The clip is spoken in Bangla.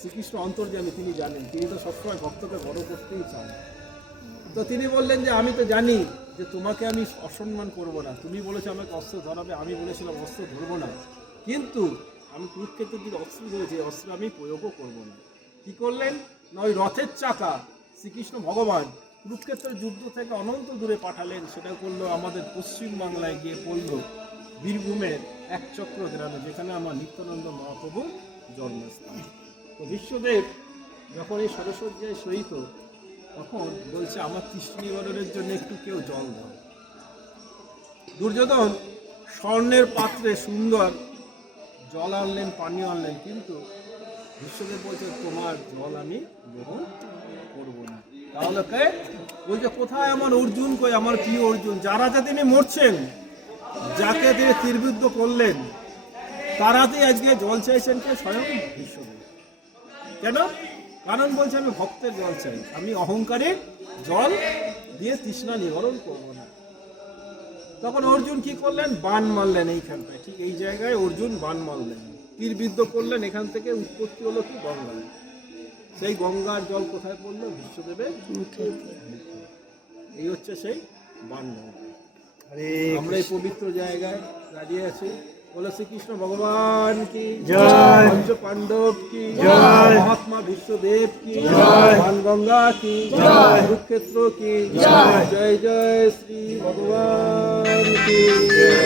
শ্রীকৃষ্ণ অন্তর্যামী, তিনি জানেন, তিনি তো সবসময় ভক্তকে বড় করতেই চান। তো তিনি বললেন যে আমি তো জানি যে তোমাকে আমি অসম্মান করব না, তুমি বলেছো আমাকে অস্ত্র ধরাবে, আমি বলেছিলাম অস্ত্র ধরবো না, কিন্তু আমি কুরুক্ষেত্রের দিকে অস্ত্র ধরেছি, অস্ত্র আমি প্রয়োগও করবো না। কি করলেন না, ওই রথের চাকা শ্রীকৃষ্ণ ভগবান কুরুক্ষেত্রের যুদ্ধ থেকে অনন্ত দূরে পাঠালেন, সেটা করলো আমাদের পশ্চিমবাংলায় গিয়ে পড়ল বীরভূমের একচক্র গ্রামে, যেখানে আমার নিত্যানন্দ মহাপ্রভু জন্মস্থান। তো বিশ্বদেব যখন এই সরস্বতীয় সহিত, তখন বলছে আমার তৃষ্ণা নিবারণের জন্য একটু কেউ জল দাও। দুর্যোধন স্বর্ণের পাত্রে সুন্দর জল আনলেন, পানি আনলেন, কিন্তু বিশ্বদেব বলছে তোমার জল আমি গ্রহণ করবো না। তাহলে কে বলছে, কোথায় আমার অর্জুন, কই আমার প্রিয় অর্জুন, যারা যা তিনি মরছেন, যাকে তিনি তীরবিদ্ধ করলেন, তারাতেই আজকে জল চাইছেন কে? স্বয়ং বিশ্বদেব। কেন? কারণ বলছে আমি ভক্তের জল চাই, আমি অহংকারের জল দিয়ে তৃষ্ণা নিবারণ করবো না। তখন অর্জুন কি করলেন? বান মারলেন এইখানটায়, ঠিক এই জায়গায় অর্জুন বান মারলেন, তীরবিদ্ধ করলেন। এখান থেকে উৎপত্তি হলো কি? গঙ্গায়। সেই গঙ্গার জল কোথায় পড়লো? বিশ্বদেবের মুখে। এই হচ্ছে সেই বান গঙ্গা। আমরা এই পবিত্র জায়গায় দাঁড়িয়ে আছি, বলে শ্রীকৃষ্ণ ভগবান কি জয়, পঞ্চ পাণ্ডব কি জয়, মহাত্মা বিশ্বদেব কি জয়, বান গঙ্গা কি জয়, কুরুক্ষেত্র কি জয়, জয় জয় শ্রী ভগবান কি জয়।